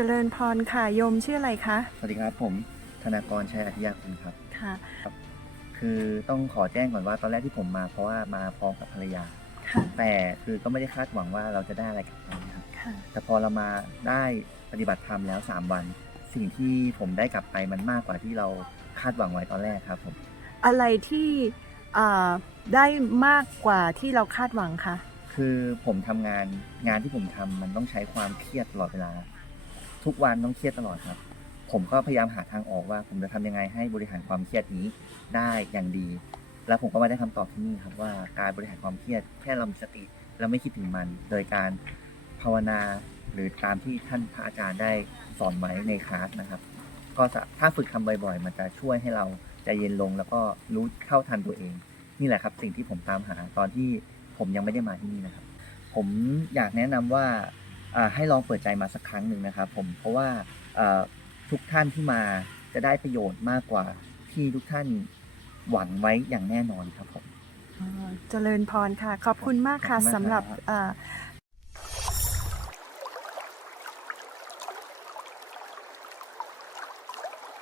เจริญพรค่ะโยมชื่ออะไรคะ สวัสดีครับผมธนากรชัยอธิยาคุณครับ ค่ะ คือต้องขอแจ้งก่อนว่าตอนแรกที่ผมมาเพราะว่ามาพร้อมกับภรรยา ค่ะ แต่คือก็ไม่ได้คาดหวังว่าเราจะได้อะไรกลับไปนะครับ ค่ะ แต่พอเรามาได้ปฏิบัติธรรมแล้ว 3 วัน สิ่งที่ผมได้กลับไปมันมากกว่าที่เราคาดหวังไว้ตอนแรกครับผมอะไรที่อ่าได้มากกว่าที่เราคาดหวังคะ คือผมทำงานงานที่ผมทำมันต้องใช้ความเครียดตลอดเวลา ทุกวันต้องเครียดตลอดครับ ผมก็พยายามหาทางออกว่า ผมจะทำยังไงให้บริหารความเครียดนี้ได้อย่างดี แล้วผมก็มาได้คำตอบที่นี่ครับว่าการบริหารความเครียดแค่เรามีสติแล้วไม่คิดถึงมัน โดยการภาวนาหรือตามที่ท่านพระอาจารย์ได้สอนไว้ในคลาสนะครับ ก็ถ้าฝึกทำบ่อยๆ มันจะช่วยให้เราใจเย็นลงแล้วก็รู้เท่าทันตัวเอง นี่แหละครับสิ่งที่ผมตามหาตอนที่ผมยังไม่ได้มาที่นี่นะครับ ผมอยากแนะนำว่าอ่า ให้ลองเปิดใจมาสักครั้งหนึ่งนะครับผมเพราะว่าอ่าทุกท่านที่มาจะได้ประโยชน์มากกว่าที่ทุกท่านหวังไว้อย่างแน่นอนครับผมอ๋อเจริญพรค่ะ ขอบคุณมากค่ะขอบคุณมากสำหรับครับอ่า